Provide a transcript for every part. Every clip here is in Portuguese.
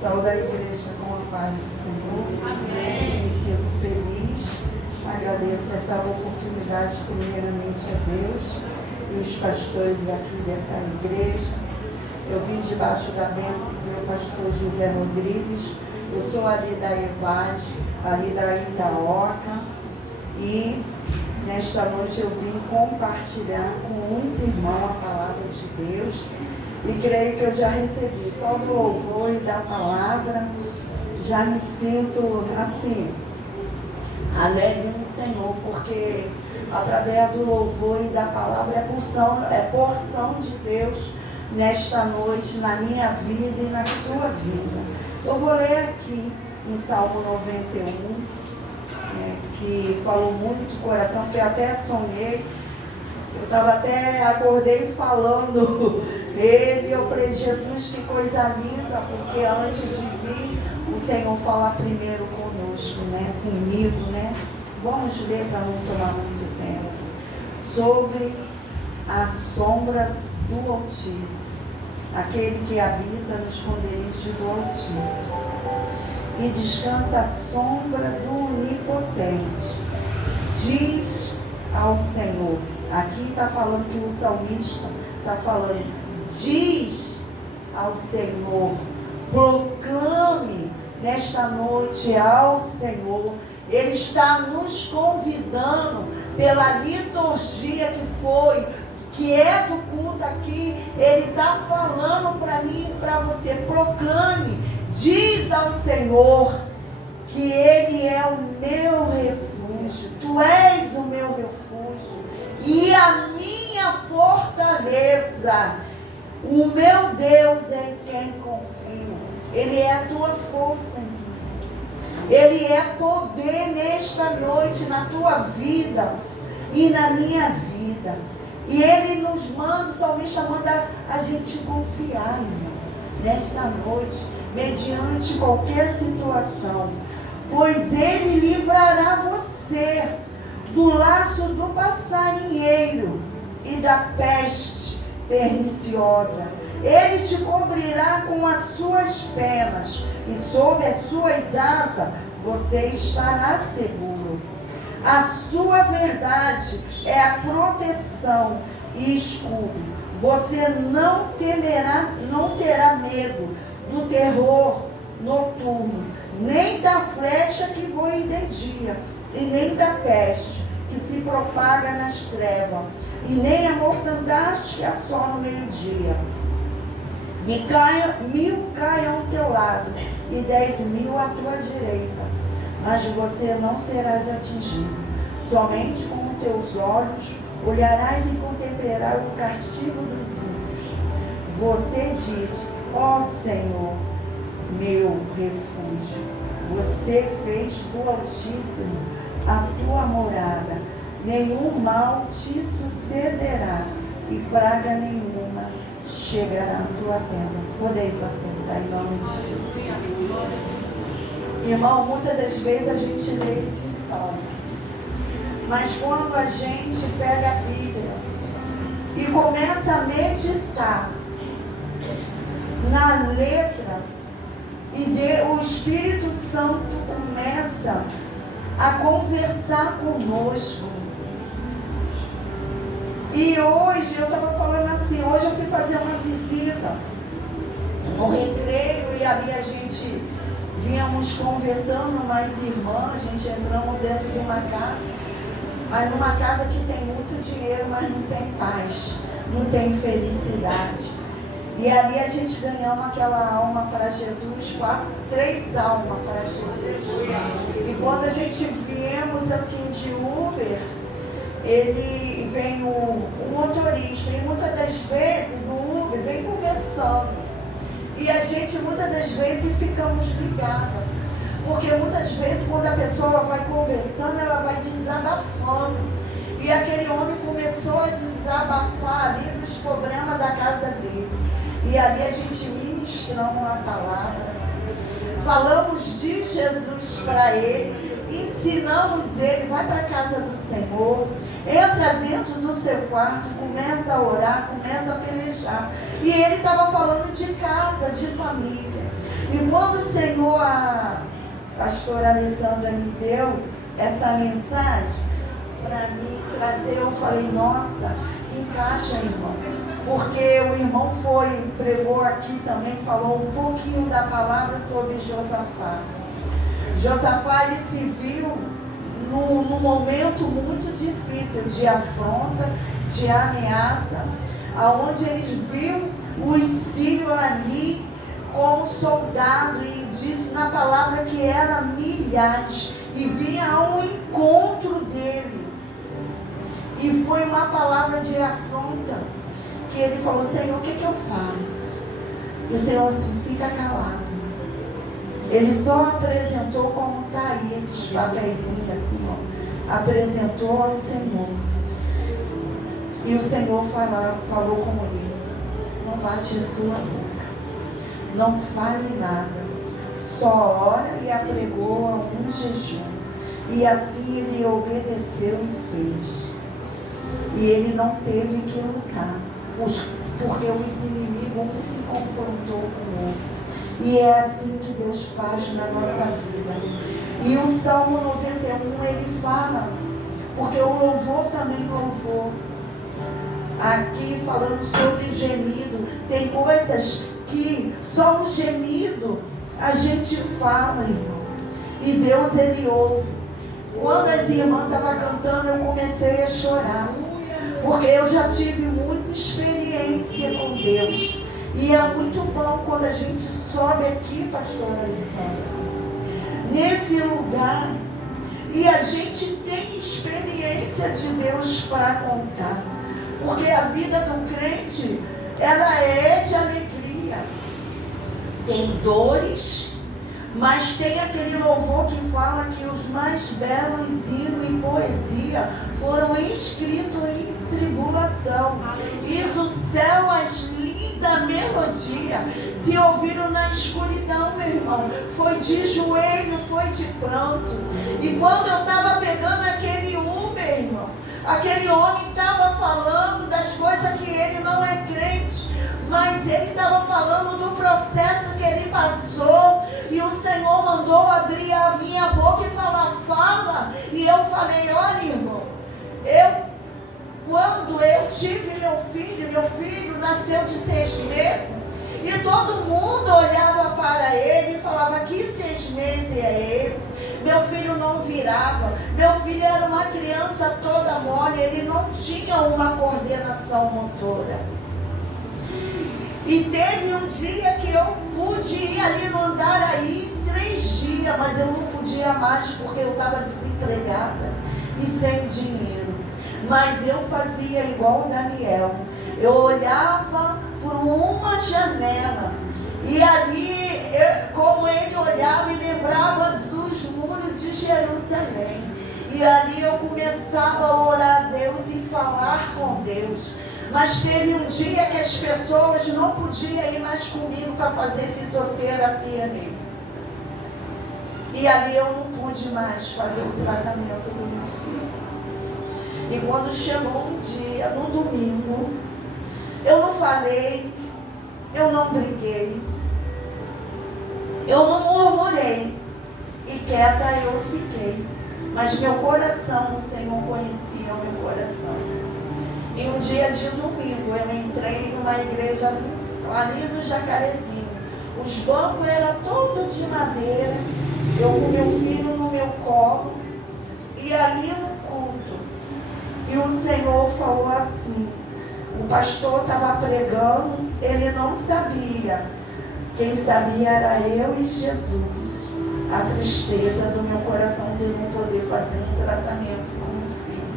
Saúde a igreja com a paz do Senhor. Amém. Me sinto feliz. Agradeço essa oportunidade, primeiramente a Deus e os pastores aqui dessa igreja. Eu vim debaixo da bênção do meu pastor José Rodrigues. Eu sou ali da Evage, ali da Itaoca. E nesta noite eu vim compartilhar com uns irmãos a palavra de Deus. E creio que eu já recebi só do louvor e da palavra. Já me sinto assim, alegre no Senhor, porque através do louvor e da palavra é porção de Deus nesta noite, na minha vida e na sua vida. Eu vou ler aqui em Salmo 91, que falou muito do coração, que eu até sonhei. Acordei falando ele, eu falei, Jesus, que coisa linda, porque antes de vir, o Senhor fala primeiro conosco, comigo, Vamos ler para não tomar muito tempo. Sobre a sombra do Altíssimo, aquele que habita no esconderijo do Altíssimo, e descansa à sombra do Onipotente. Diz ao Senhor, aqui está falando que o salmista está falando, diz ao Senhor, proclame nesta noite ao Senhor. Ele está nos convidando pela liturgia que é do culto aqui. Ele está falando para mim e para você, proclame, diz ao Senhor que Ele é o meu refúgio, Tu és o meu refúgio e a minha fortaleza, o meu Deus em quem confio. Ele é a tua força, irmão. Ele é poder nesta noite na tua vida e na minha vida. E Ele nos manda, o salmista manda a gente confiar, irmão, nesta noite, mediante qualquer situação. Pois Ele livrará você do laço do passarinheiro e da peste perniciosa. Ele te cobrirá com as suas penas e sob as suas asas você estará seguro. A sua verdade é a proteção e escudo. Você não temerá, não terá medo do terror noturno, nem da flecha que voa de dia, e nem da peste que se propaga nas trevas, e nem a mortandade que assola no meio-dia. 1000 caiam ao teu lado e 10.000 à tua direita, mas você não serás atingido. Somente com os teus olhos olharás e contemplarás o castigo dos ímpios. Você diz, ó Senhor, meu refúgio, você fez do Altíssimo a tua morada. Nenhum mal te sucederá e praga nenhuma chegará à tua tenda. Podeis assentar em nome de Jesus. Irmão, muitas das vezes a gente lê esse salmo, mas quando a gente pega a Bíblia e começa a meditar na letra, e o Espírito Santo começa a conversar conosco. E hoje, eu estava falando assim, hoje eu fui fazer uma visita no recreio, e ali a gente vínhamos conversando, mais irmãs, a gente entramos dentro de uma casa, mas numa casa que tem muito dinheiro, mas não tem paz, não tem felicidade. E ali a gente ganhamos aquela alma para Jesus, 3 almas para Jesus. E quando a gente viemos assim de Uber, ele vem o motorista, e muitas das vezes no Uber vem conversando. E a gente muitas das vezes ficamos ligadas. Porque muitas vezes quando a pessoa vai conversando, ela vai desabafando. E aquele homem começou a desabafar ali dos problemas da casa dele. E ali a gente ministramos a palavra. Falamos de Jesus para ele. Ensinamos ele, vai para a casa do Senhor. Entra dentro do seu quarto, começa a orar, começa a pelejar. E ele estava falando de casa, de família. E quando o Senhor, a pastora Alessandra me deu essa mensagem para mim trazer, eu falei, nossa, encaixa, irmão. Porque o irmão pregou aqui também, falou um pouquinho da palavra sobre Josafá. Josafá, ele se viu num momento muito difícil de afronta, de ameaça, aonde eles viu os sírios ali como soldado, e disse na palavra que eram milhares, e vinha ao encontro dele. E foi uma palavra de afronta, que ele falou, Senhor, o que eu faço? E o Senhor assim, fica calado. Ele só apresentou como está aí, esses papeizinhos assim, ó. Apresentou ao Senhor. E o Senhor falou com ele, não bate sua boca, não fale nada, só ora e apregou a um jejum. E assim ele obedeceu e fez. E ele não teve que lutar, porque os inimigos, um se confrontou com o outro. E é assim que Deus faz na nossa vida. E o Salmo 91, ele fala, porque o louvor também louvor. Aqui falando sobre gemido, tem coisas que só o gemido a gente fala, irmão. E Deus, ele ouve. Quando as irmãs estavam cantando, eu comecei a chorar. Porque eu já tive muita experiência com Deus. E é muito bom quando a gente sobe aqui, pastora Alessandra, nesse lugar, e a gente tem experiência de Deus para contar. Porque a vida do crente, ela é de alegria. Tem dores, mas tem aquele louvor que fala que os mais belos hinos e poesia foram escritos em tribulação. E do céu as lindas melodias se ouviram na escuridão, meu irmão. Foi de joelho, foi de pranto. E quando eu estava pegando aquele meu irmão, aquele homem estava falando das coisas que ele não é crente, mas ele estava falando do processo que ele passou, e o Senhor mandou abrir a minha boca e falar, fala. E eu falei, olha, irmão, quando eu tive meu filho nasceu de 6 meses, e todo mundo olhava para ele e falava, que 6 meses é esse? Meu filho não virava, meu filho era uma criança toda mole, ele não tinha uma coordenação motora. E teve um dia que eu pude ir ali no Andaraí 3 dias, mas eu não podia mais porque eu estava desempregada e sem dinheiro. Mas eu fazia igual o Daniel, eu olhava por uma janela e ali, como ele olhava e lembrava dos muros de Jerusalém, e ali eu começava a orar a Deus e falar com Deus. Mas teve um dia que as pessoas não podiam ir mais comigo para fazer fisioterapia nele. E ali eu não pude mais fazer o tratamento do meu filho. E quando chegou um dia, no domingo, eu não falei, eu não briguei, eu não murmurei, e quieta eu fiquei. Mas meu coração, o Senhor conhecia o meu coração. E um dia de domingo, eu entrei numa igreja ali no Jacarezinho. Os bancos eram todos de madeira, eu com meu filho no meu colo, e ali no culto. E o Senhor falou assim, o pastor estava pregando, ele não sabia. Quem sabia era eu e Jesus. A tristeza do meu coração de não poder fazer um tratamento com o filho.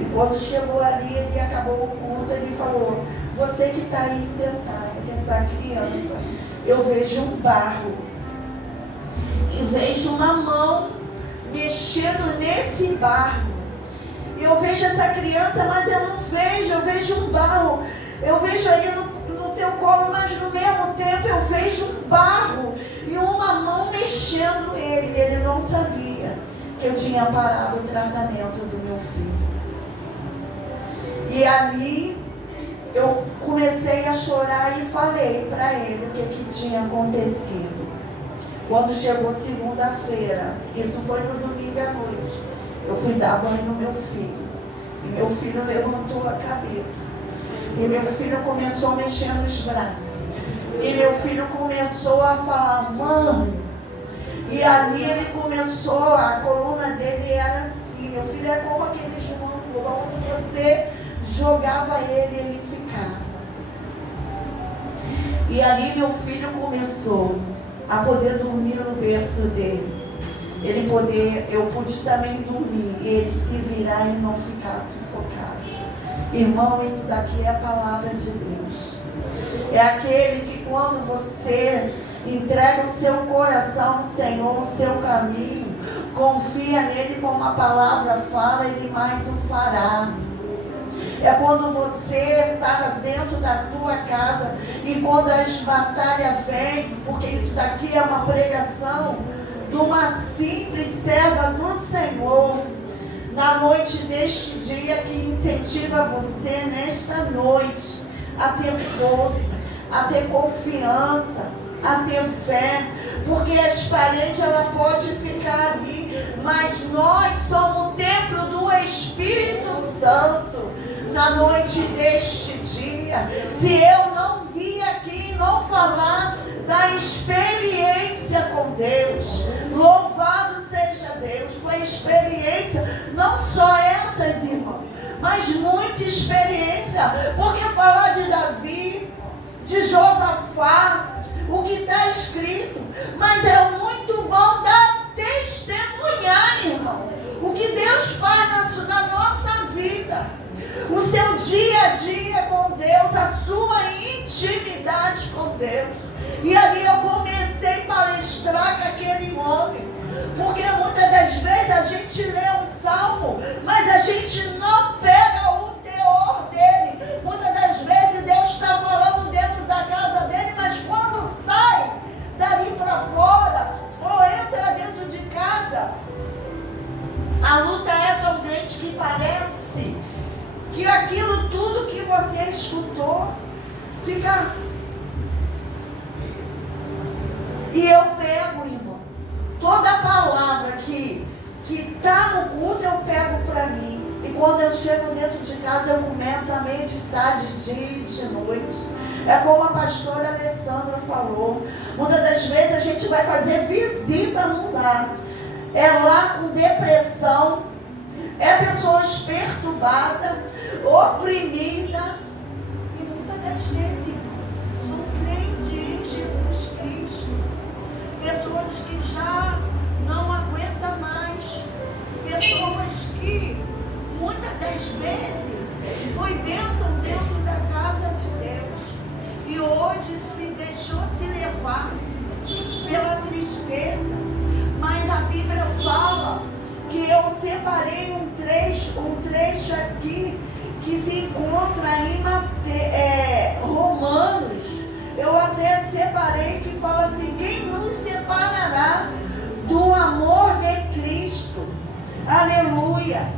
E quando chegou ali, ele acabou o culto, ele falou, você que está aí sentada, que essa criança, eu vejo um barro. E vejo uma mão mexendo nesse barro. E eu vejo essa criança, mas eu não vejo, eu vejo um barro. Eu vejo aí no teu colo, mas no mesmo tempo eu vejo um barro e uma mão mexendo ele. E ele não sabia que eu tinha parado o tratamento do meu filho. E ali eu comecei a chorar e falei para ele o que tinha acontecido. Quando chegou segunda-feira, isso foi no domingo à noite, eu fui dar banho no meu filho. E meu filho levantou a cabeça. E meu filho começou a mexer nos braços. E meu filho começou a falar, mãe. E ali ele começou, a coluna dele era assim. Meu filho é como aquele jogo onde você jogava ele e ele ficava. E ali meu filho começou a poder dormir no berço dele. Eu pude também dormir, e ele se virar e não ficar sufocado. Irmão, isso daqui é a palavra de Deus. É aquele que quando você entrega o seu coração no Senhor, o seu caminho, confia nele como a palavra fala, ele mais o fará. É quando você está dentro da tua casa e quando as batalhas vêm, porque isso daqui é uma pregação de uma simples serva do Senhor, na noite deste dia, que incentiva você nesta noite a ter força, a ter confiança, a ter fé, porque as paredes ela pode ficar ali, mas nós somos o templo do Espírito Santo. Na noite deste dia, se eu não vir aqui e não falar da experiência com Deus, louvado seja Deus, foi experiência, não só essas, irmãos, mas muita experiência, porque falar de Davi, de Josafá, o que está escrito, mas é muito bom dar testemunhar, irmão, o que Deus faz na nossa vida. O seu dia a dia com Deus, a sua intimidade com Deus. E ali eu comecei a palestrar com aquele homem, porque muitas das vezes a gente lê um salmo, mas a gente não pega o teor dele. Muitas das vezes Deus está falando dentro da casa dele, mas quando sai dali para fora, ou entra dentro de casa, a luta é tão grande que parece que aquilo tudo que você escutou fica. E eu pego, irmão, toda a palavra que está no culto eu pego para mim. E quando eu chego dentro de casa eu começo a meditar de dia e de noite. É como a pastora Alessandra falou. Muitas das vezes a gente vai fazer visita no lar. É lá com depressão. É pessoas perturbadas, oprimidas. E muitas das vezes, são crentes em Jesus Cristo. Pessoas que já não aguentam mais. Pessoas que, muitas das vezes, foi bênção dentro da casa de Deus. E hoje se deixou se levar pela tristeza. Mas a Bíblia fala que eu separei um trecho aqui que se encontra em Romanos. Eu até separei que fala assim: quem nos separará do amor de Cristo? Aleluia!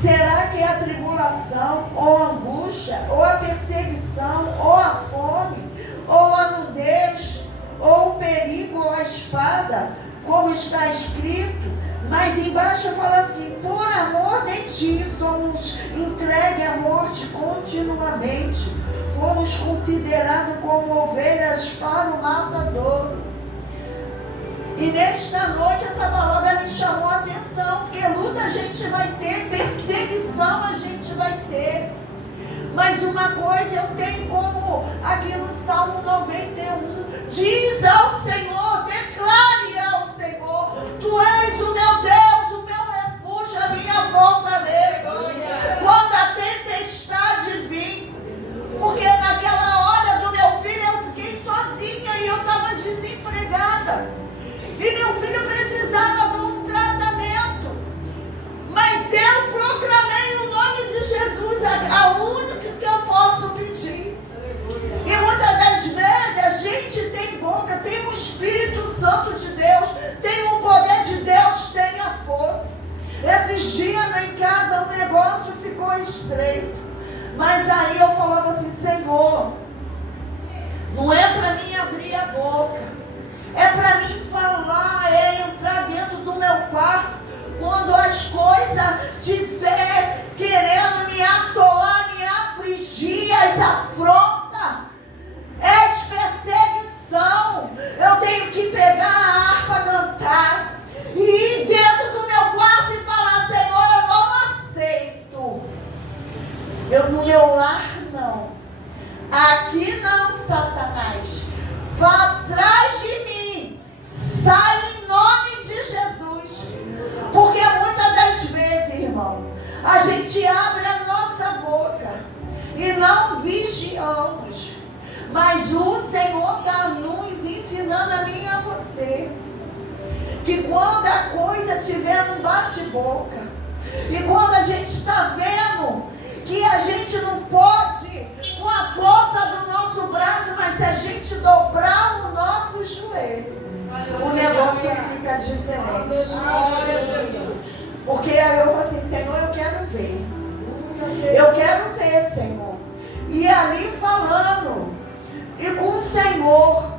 Será que é a tribulação, ou a angústia, ou a perseguição, ou a fome, ou a nudez, ou o perigo, ou a espada, como está escrito? Mas embaixo fala assim: por amor de ti somos entregues à morte continuamente, fomos considerados como ovelhas para o matadouro. E nesta noite essa palavra me chamou a atenção, porque luta a gente vai ter, perseguição a gente vai ter. Mas uma coisa eu tenho como aqui no Salmo 91, diz ao Senhor, declare ao Senhor, tu és o meu Deus, o meu refúgio, a minha fortaleza. Quando a tempestade vir, porque naquela hora do meu filho eu fiquei sozinha e eu estava desempregada. E meu filho precisava de um tratamento. Mas eu proclamei o nome de Jesus, a única que eu posso pedir. E muitas Mas aí eu falava assim, Senhor, não é para mim abrir a boca, é para mim falar, é entrar dentro do meu quarto, quando as coisas estiver querendo me assolar, me afligir, as afrontas, perseguição, eu tenho que pegar a harpa, cantar, e ir dentro do meu quarto e falar, Senhor, eu não aceito. Eu no meu lar não. Aqui não, Satanás. Vá atrás de mim. Sai em nome de Jesus. Porque muitas das vezes, irmão, a gente abre a nossa boca e não vigiamos. Mas o Senhor está nos ensinando a mim e a você. Que quando a coisa estiver no bate-boca, e quando a gente está vendo que a gente não pode com a força do nosso braço, mas se a gente dobrar o nosso joelho, o negócio fica diferente. Porque aí eu falo assim, Senhor, eu quero ver. Eu quero ver, Senhor. E ali falando, e com o Senhor,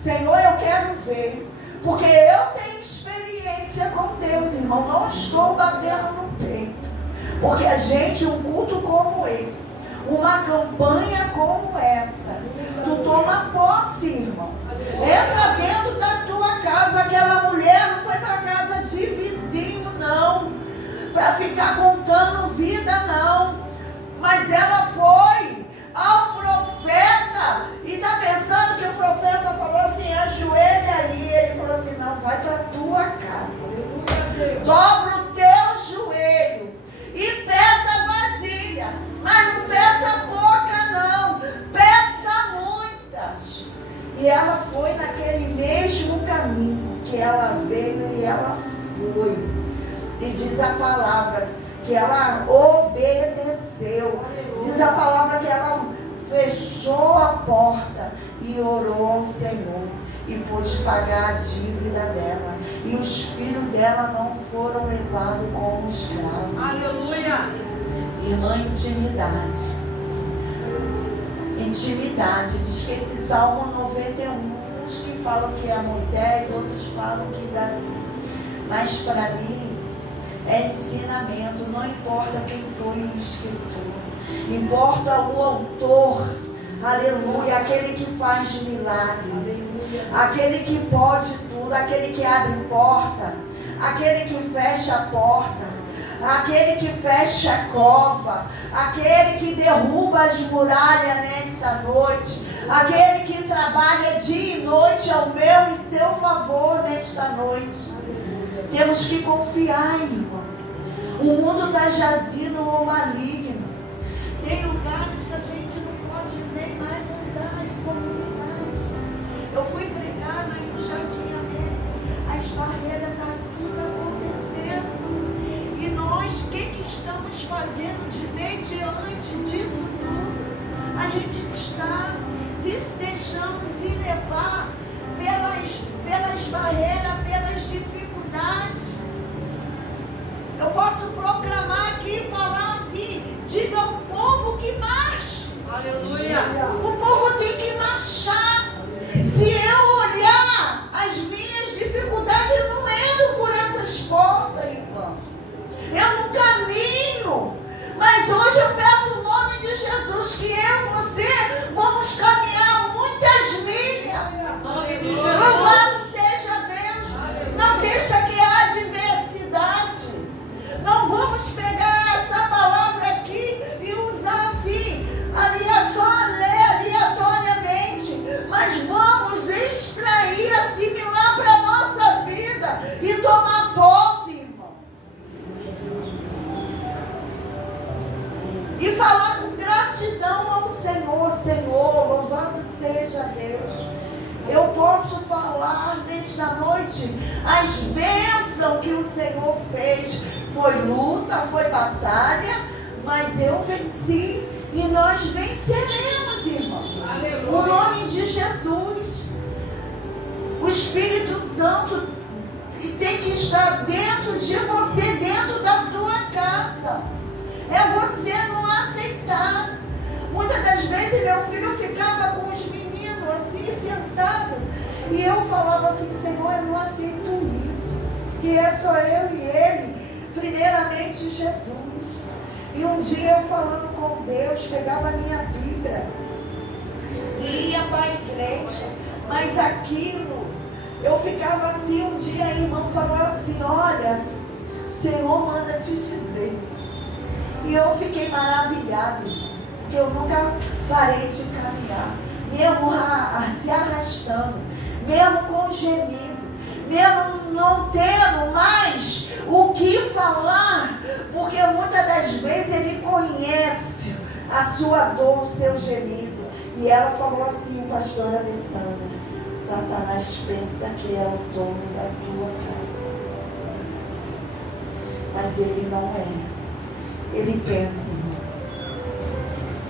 Senhor, eu quero ver. Porque eu tenho experiência com Deus, irmão. Não estou batendo no peito. Porque a gente, um culto como esse, uma campanha como essa, tu toma posse, irmão. Entra dentro da tua casa. Aquela mulher não foi para casa de vizinho, não. Para ficar contando vida, não. Mas ela foi ao profeta e está pensando que o profeta falou assim, ajoelha aí. Ele falou assim, não, vai para a tua casa. Dobra o teu joelho e peça vasilha. Mas não peça pouca, não. Peça muitas. E ela foi naquele mesmo caminho que ela veio e ela foi. E diz a palavra que ela obedeceu. Diz a palavra que ela fechou a porta e orou ao Senhor. E pôde pagar a dívida dela. E os filhos dela não foram levados como escravos. Aleluia! Irmã, intimidade. Intimidade. Diz que esse Salmo 91, uns que falam que é Moisés, outros falam que é Davi. Mas para mim é ensinamento. Não importa quem foi o escritor. Importa o autor. Aleluia. Aquele que faz milagre. Aquele que pode tudo. Aquele que abre porta. Aquele que fecha a porta. Aquele que fecha a cova. Aquele que derruba as muralhas nesta noite. Aquele que trabalha dia e noite ao meu e seu favor nesta noite. Temos que confiar, irmão. O mundo está jazindo no maligno. Tem lugares que a gente não pode nem mais andar em comunidade. Eu fui pregar no Jardim América. As barreiras estão tudo acontecendo. E nós, o que estamos fazendo de mediante disso tudo? A gente está se deixando se levar pelas barreiras, pelas dificuldades. Eu posso proclamar aqui e falar assim, diga ao povo que marche. Aleluia. O povo tem que marchar. Se eu olhar as minhas dificuldades, eu não entro por essas portas, irmão. Eu não caminho. Mas hoje eu peço o nome de Jesus, que eu e você vamos caminhar muitas milhas. Louvado seja Deus. Não deixa que há adversidade. Não vamos pegar essa palavra aqui e usar assim, só ler aleatoriamente. Mas vamos extrair, assimilar para a nossa vida e tomar posse, irmão. E falar com gratidão ao Senhor. Senhor, louvado seja Deus. Eu posso falar nesta noite as bênçãos que o Senhor fez. Foi luta, foi batalha, mas eu venci e nós venceremos, irmão. Aleluia. O nome de Jesus. O Espírito Santo tem que estar dentro de você, dentro da tua casa. É você não aceitar. Muitas das vezes meu filho ficava com os meninos assim, sentado. E eu falava assim, Senhor, eu não aceito isso. Que é só eu e ele, primeiramente Jesus. E um dia eu falando com Deus, pegava a minha Bíblia e ia para a igreja. Mas aquilo, eu ficava assim, um dia a irmã falou assim, olha, o Senhor manda te dizer. E eu fiquei maravilhada, porque eu nunca parei de caminhar. Mesmo se arrastando, mesmo com gemido, mesmo não tendo mais o que falar, porque muitas das vezes Ele conhece a sua dor, o seu gemido. E ela falou assim, pastora Alessandra, Satanás pensa que é o dono da tua casa. Mas ele não é. Ele pensa, irmão.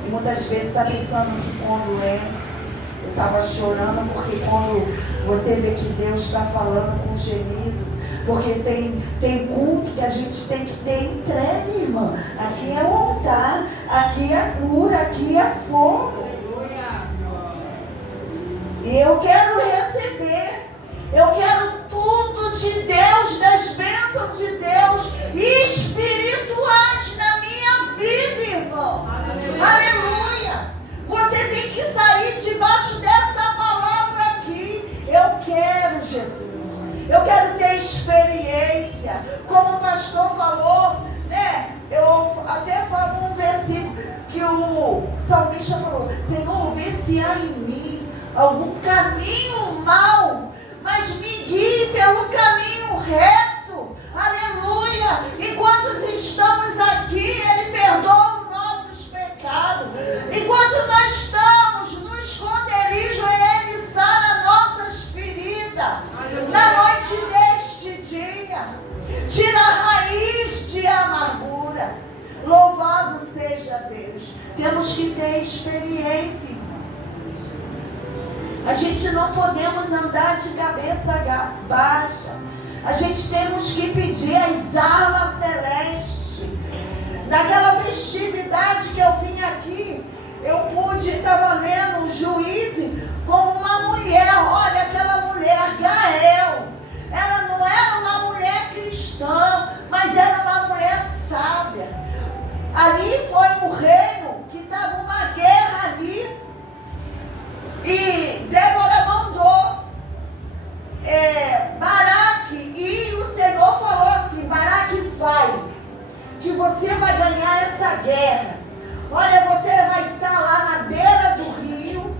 E muitas vezes está pensando que quando eu estava chorando, porque quando você vê que Deus está falando com gemido, porque tem culto que a gente tem que ter entregue, irmã. Aqui é o altar, aqui é cura, aqui é fogo. E eu quero receber, eu quero tudo de Deus, das bênçãos de Deus, espirituais na minha vida, irmão. Aleluia. Aleluia. Você tem que sair debaixo dessa palavra aqui. Eu quero, Jesus. Eu quero ter experiência. Como o pastor falou, né? Eu até falo um versículo que o salmista falou, Senhor, vê se há em mim algum caminho mau, mas me guie pelo caminho reto. Aleluia. Enquanto estamos aqui, Ele perdoa os nossos pecados. Enquanto nós estamos no esconderijo, Ele sara nossas feridas. Aleluia. Na noite deste dia, tira a raiz de amargura. Louvado seja Deus. Temos que ter experiência. A gente não podemos andar de cabeça baixa. A gente temos que pedir as armas celestes. Naquela festividade que eu vim aqui, eu estava lendo o Juízes como uma mulher. Olha, aquela mulher, Gael. Ela não era uma mulher cristã, mas era uma mulher sábia. Ali foi um reino que estava uma guerra ali. E Débora mandou Baraque, e o Senhor falou assim, Baraque, vai, que você vai ganhar essa guerra. Olha, você vai estar lá na beira do rio,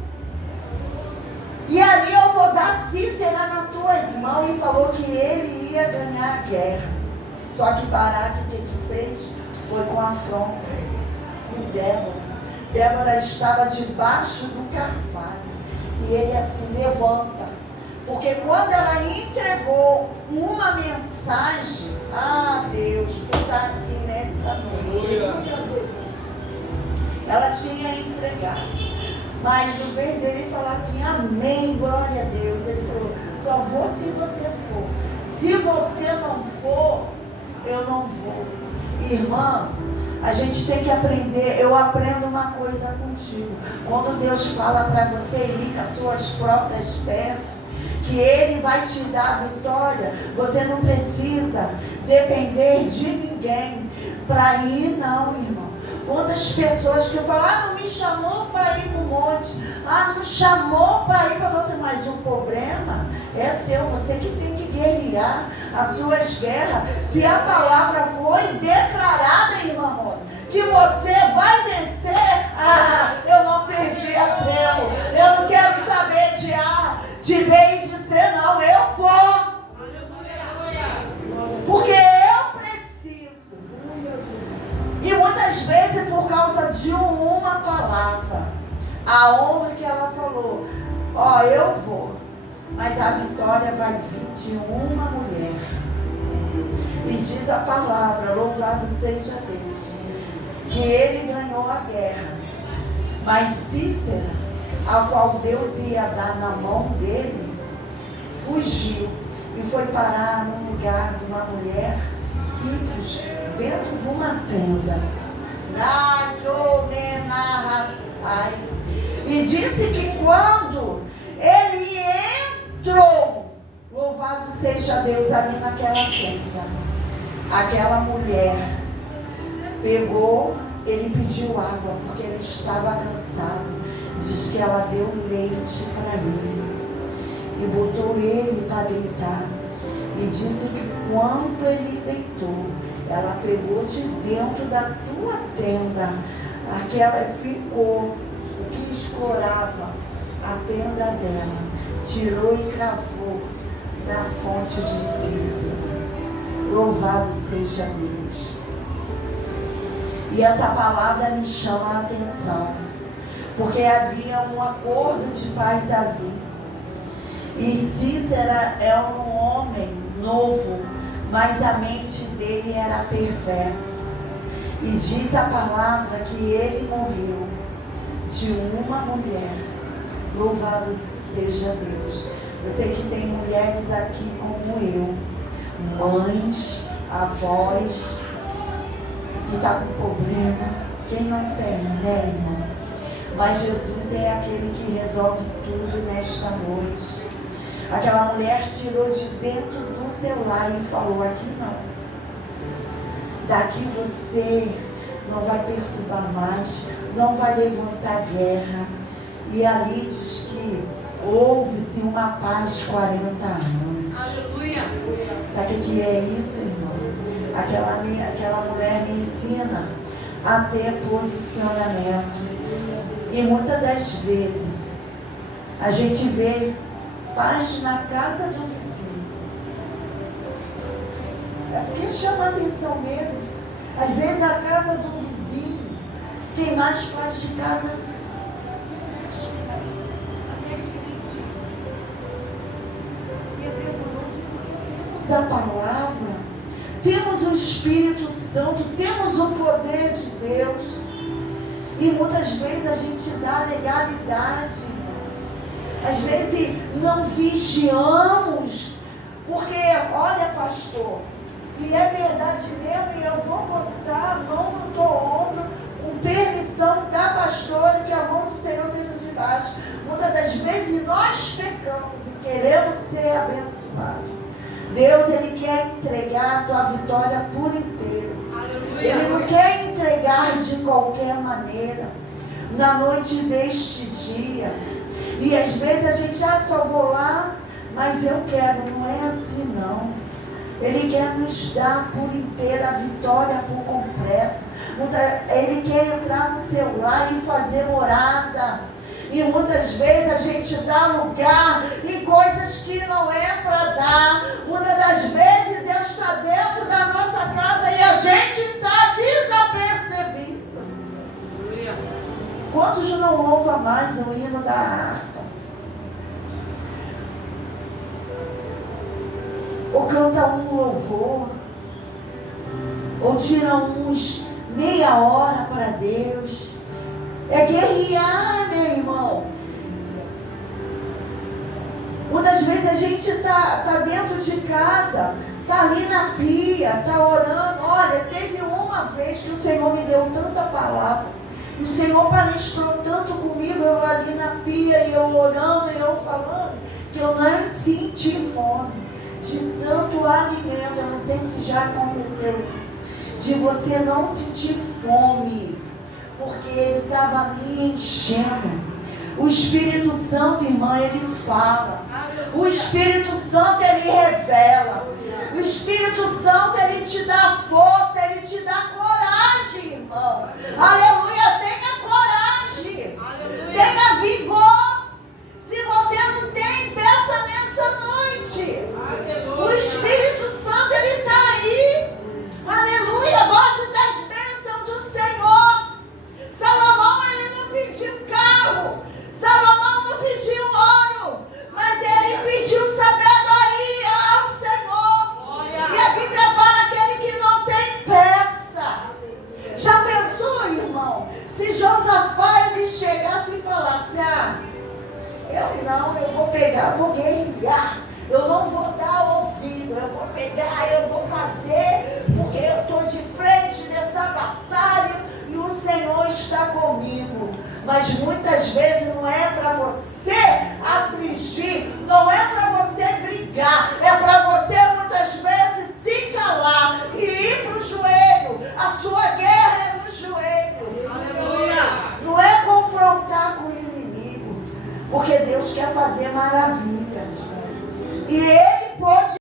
e ali eu vou dar Cícera nas tuas mãos. E falou que ele ia ganhar a guerra. Só que Baraque, o que fez? Foi com afronta com Débora. Débora estava debaixo do carvalho. E ele assim, levanta. Porque quando ela entregou uma mensagem, Deus, tu está aqui nessa noite. Ela tinha entregado. Mas no vez dele falar assim, amém, glória a Deus, ele falou, só vou se você for. Se você não for, eu não vou. Irmã, a gente tem que aprender. Eu aprendo uma coisa contigo. Quando Deus fala para você ir com as suas próprias pernas, que Ele vai te dar a vitória, você não precisa depender de ninguém para ir, não, irmão. Quantas pessoas que falam, não me chamou para ir para o monte, não chamou para ir para você, mas o problema é seu, você que tem que guerrear as suas guerras. Se a palavra foi declarada, irmão, que você vai vencer, eu não perdi a tempo, eu não quero saber de A, de B e de C, não, eu vou, porque eu preciso. E muitas vezes por causa de uma palavra, a honra que ela falou, eu vou, mas a vitória vai vir de uma mulher. E diz a palavra, louvado seja Deus, que ele ganhou a guerra, mas Cícera, a qual Deus ia dar na mão dele, fugiu e foi parar num lugar de uma mulher simples, dentro de uma tenda. E disse que quando ele entrou, louvado seja Deus, ali naquela tenda, aquela mulher pegou, ele pediu água, porque ele estava cansado. Diz que ela deu leite para ele e botou ele para deitar. E disse que quando ele deitou, ela pegou de dentro da tua tenda, aquela ficou, o que escorava a tenda dela, tirou e cravou na fonte de Cícera. Louvado seja Deus. E essa palavra me chama a atenção, porque havia um acordo de paz ali. E Cícera é um homem novo, mas a mente dele era perversa. E diz a palavra que ele morreu de uma mulher. Louvado seja Deus. Eu sei que tem mulheres aqui como eu, mães, avós, que está com problema. Quem não tem, né, irmão? Mas Jesus é aquele que resolve tudo nesta noite. Aquela mulher tirou de dentro do teu lar e falou: aqui não. Daqui você não vai perturbar mais, não vai levantar guerra. E ali diz que houve-se uma paz 40 anos. Aleluia. Sabe o que é isso, irmão? Aquela mulher me ensina a ter posicionamento. E muitas das vezes a gente vê paz na casa do vizinho. É porque chama a atenção mesmo. Às vezes a casa do vizinho tem mais paz de casa. Até crente. E é vergonhoso porque temos a palavra, temos o Espírito Santo, temos o poder de Deus. E muitas vezes a gente dá legalidade. Às vezes não vigiamos. Porque, olha, pastor, e é verdade mesmo, e eu vou botar a mão no teu ombro, com permissão da pastora, que a mão do Senhor esteja debaixo. Muitas das vezes nós pecamos e queremos ser abençoados. Deus, Ele quer entregar a tua vitória por inteiro. Ele não quer entregar de qualquer maneira, na noite deste dia. E às vezes a gente, só vou lá, mas eu quero. Não é assim não. Ele quer nos dar por inteiro a vitória por completo. Ele quer entrar no seu lar e fazer morada. E muitas vezes a gente dá lugar em coisas que não é para dar. Muitas das vezes Deus está dentro da nossa casa e a gente está desapercebido. Quantos não louvam mais o hino da harpa? Ou canta um louvor? Ou tira uns meia hora para Deus? É guerrear, meu irmão. Muitas vezes a gente está dentro de casa, está ali na pia, está orando. Olha, teve uma vez que o Senhor me deu tanta palavra. O Senhor palestrou tanto comigo, eu ali na pia, e eu orando, e eu falando, que eu não senti fome de tanto alimento. Eu não sei se já aconteceu isso, de você não sentir fome, porque Ele estava me enchendo. O Espírito Santo, irmã, Ele fala. O Espírito Santo, Ele revela. O Espírito Santo, Ele te dá força, Ele te dá coragem, irmão. Aleluia, tenha coragem. Aleluia. Tenha vigor. Se você não tem, peça nessa noite. Aleluia. O Espírito Santo, Ele está aí. Aleluia, goze das bênçãos do Senhor. Salomão, ele não pediu carro. Salomão não pediu ouro. Mas ele pediu sabedoria ao Senhor. Glória. E a Bíblia fala aquele que não tem peça. Já pensou, irmão? Se Josafá ele chegasse e falasse: eu vou pegar, vou guerrear. Eu não vou dar ouvido, eu vou pegar, eu vou fazer, porque eu estou de frente nessa batalha e o Mas muitas vezes não é para você afligir, não é para você brigar, é para você muitas vezes se calar e ir para o joelho. A sua guerra é no joelho. Aleluia. Não é confrontar com o inimigo, porque Deus quer fazer maravilhas. E Ele